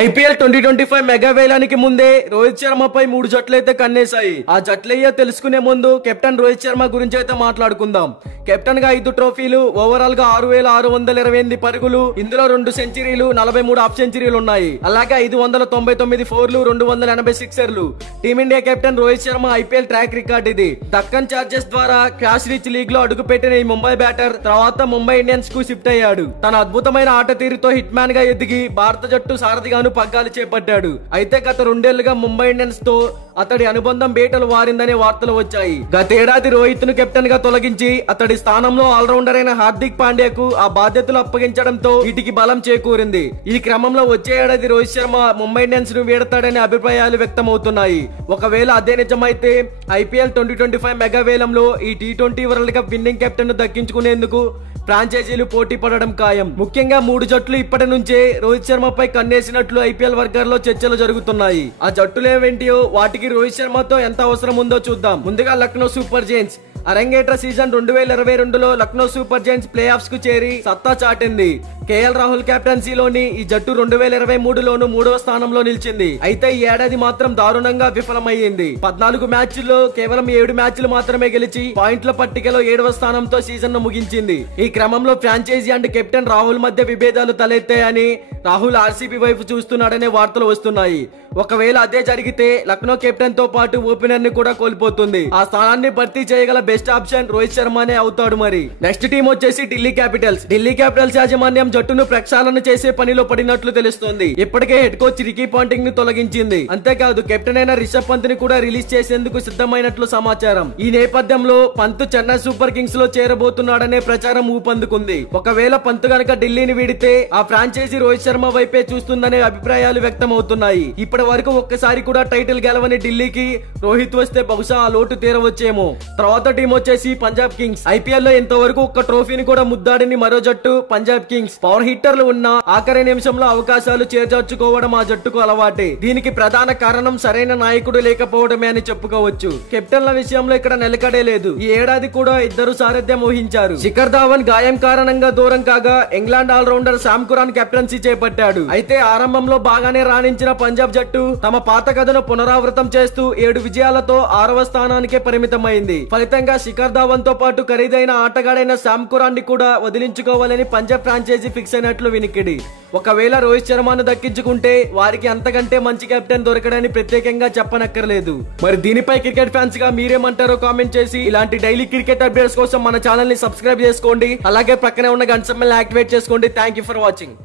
IPL 2025 mega వేలానికి ముందే రోహిత్ శర్మపై 3 జట్లయితే కన్నేశాయి. ఆ జట్లయ్యో తెలుసుకునే ముందు కెప్టెన్ రోహిత్ శర్మ గురించి అయితే మాట్లాడుకుందాం. కెప్టెన్ గా 5 ట్రోఫీలు, ఓవరాల్ గా 6,628 పరుగులు, ఇందులో 2 సెంచరీలు, 43 హాఫ్ సెంచరీలు ఉన్నాయి. అలాగే 599 ఫోర్లు, 280 సిక్సర్లు. Team India captain Rohit Sharma IPL track record ఇది. దక్కన్ చార్జర్స్ ద్వారా క్యాష్ రిచ్ లీగ్ లో అడుగుపెట్టిన ఈ ముంబై బ్యాటర్ తర్వాత ముంబై ఇండియన్స్ కు షిఫ్ట్ అయ్యాడు. తన అద్భుతమైన ఆట తీరుతో హిట్ మ్యాన్ గా ఎదిగి భారత జట్టు సారథిగాను పగ్గాలు చేపట్టాడు. అయితే గత 2 ఏళ్లుగా ముంబై ఇండియన్స్ తో అతడి అనుబంధం బేటలు వారిందనే వార్తలు వచ్చాయి. గతేడాది రోహిత్ ను కెప్టెన్ గా తొలగించి అతడి స్థానంలో ఆల్రౌండర్ అయిన హార్దిక్ పాండ్యాకు ఆ బాధ్యతలు అప్పగించడంతో వీటికి బలం చేకూరింది. ఈ క్రమంలో వచ్చే ఏడాది రోహిత్ శర్మ ముంబై ఇండియన్స్ ను వీడతాడనే అభిప్రాయాలు వ్యక్తమవుతున్నాయి. ఒకవేళ అదే నిజమైతే ఐపీఎల్ 2025 మెగా వేలంలో ఈ T20 world cup winning captain ను దక్కించుకునేందుకు ఫ్రాంచైజీలు పోటీ పడడం ఖాయం. ముఖ్యంగా 3 జట్లు ఇప్పటి నుంచే రోహిత్ శర్మపై కన్నేసినట్లు ఐపీఎల్ వర్గాల్లో చర్చలు జరుగుతున్నాయి. ఆ జట్టులేవేంటియో వాటికి రోహిత్ శర్మతో ఎంత అవసరం ఉందో చూద్దాం. ముందుగా లక్నో సూపర్ జైంట్స్ అరంగేట్ర సీజన్ 2022లో Lucknow Super Giants playoffs కు చేరి సత్తా చాటింది. కేఎల్ రాహుల్ కెప్టెన్సీలోని ఈ జట్టు 2023లోను 3వ స్థానంలో నిలిచింది. అయితే ఈ ఏడాది మాత్రం దారుణంగా విఫలమయ్యింది. 14 మ్యాచ్ల్లో కేవలం 7 మ్యాచ్లు మాత్రమే గెలిచి పాయింట్ల పట్టికలో 7వ స్థానంతో సీజన్ ను ముగించింది. ఈ క్రమంలో ఫ్రాంచైజీ అండ్ కెప్టెన్ రాహుల్ మధ్య విభేదాలు తలెత్తాయని, రాహుల్ ఆర్సీబీ వైపు చూస్తున్నాడనే వార్తలు వస్తున్నాయి. ఒకవేళ అదే జరిగితే లక్నో కెప్టెన్ తో పాటు ఓపెనర్ ని కూడా కోల్పోతుంది. ఆ స్థానాన్ని భర్తీ చేయగల బెస్ట్ ఆప్షన్ రోహిత్ శర్మనే అవుతాడు. మరి నెక్స్ట్ టీం వచ్చేసి ఢిల్లీ క్యాపిటల్స్. ఢిల్లీ క్యాపిటల్స్ యాజమాన్యం జట్టును ప్రక్షాళన చేసే పనిలో పడినట్లు తెలుస్తోంది. ఇప్పటికే హెడ్ కోచ్ రికీ పాంటింగ్ ని తొలగించింది. అంతేకాదు కెప్టెన్ అయిన రిషబ్ పంత్ ని కూడా రిలీజ్ చేసేందుకు సిద్ధమైనట్లు సమాచారం. ఈ నేపథ్యంలో పంత్ చెన్నై సూపర్ కింగ్స్ లో చేరబోతున్నాడనే ప్రచారం ఊపందుకుంది. ఒకవేళ పంత్ గనక ఢిల్లీని వీడితే ఆ ఫ్రాంచైజీ రోహిత్ శర్మ వైపే చూస్తుందనే అభిప్రాయాలు వ్యక్తమవుతున్నాయి. ఇప్పటి వరకు ఒక్కసారి కూడా టైటిల్ గెలవని ఢిల్లీకి రోహిత్ వస్తే బహుశా ఆ లోటు తీరవచ్చేమో. తర్వాత టీం వచ్చేసి పంజాబ్ కింగ్స్. ఐపీఎల్ లో ఇంతవరకు ఒక్క ట్రోఫీని కూడా ముద్దాడిని మరో జట్టు పంజాబ్ కింగ్స్. పవర్ హిట్టర్లు ఉన్న ఆఖరి నిమిషంలో అవకాశాలు చేజార్చుకోవడం ఆ జట్టుకు అలవాటే. దీనికి ప్రధాన కారణం సరైన నాయకుడు లేకపోవడమే అని చెప్పుకోవచ్చు. కెప్టెన్ల విషయంలో ఇక్కడ నిలకడే లేదు. ఈ ఏడాది కూడా 2 సారథ్యం వహించారు. శిఖర్ ధావన్ గాయం కారణంగా దూరం కాగా England allrounder Sam Curran captaincy చేపట్టాడు. అయితే ఆరంభంలో బాగానే రాణించిన పంజాబ్ జట్టు తమ పాత కథను పునరావృతం చేస్తూ 7 విజయాలతో 6వ స్థానానికే పరిమితమైంది. ఫలితంగా శిఖర్ ధావన్ తో పాటు ఖరీదైన ఆటగాడైన శామ్ కురాన్ ని కూడా వదిలించుకోవాలని పంజాబ్ ఫ్రాంచైజీ ఫిక్స్ అయినట్లు వినికిడి. ఒకవేళ రోహిత్ శర్మను దక్కించుకుంటే వారికి అంతకంటే మంచి కెప్టెన్ దొరకడని ప్రత్యేకంగా చెప్పనక్కర్లేదు. మరి దీనిపై క్రికెట్ ఫ్యాన్స్ గా మీరేమంటారో కామెంట్ చేసి ఇలాంటి డైలీ క్రికెట్ అప్డేట్స్ కోసం మన ఛానల్ ని సబ్స్క్రైబ్ చేసుకోండి. అలాగే పక్కనే ఉన్న గంట సింబల్ ని యాక్టివేట్ చేసుకోండి. Thank you for watching.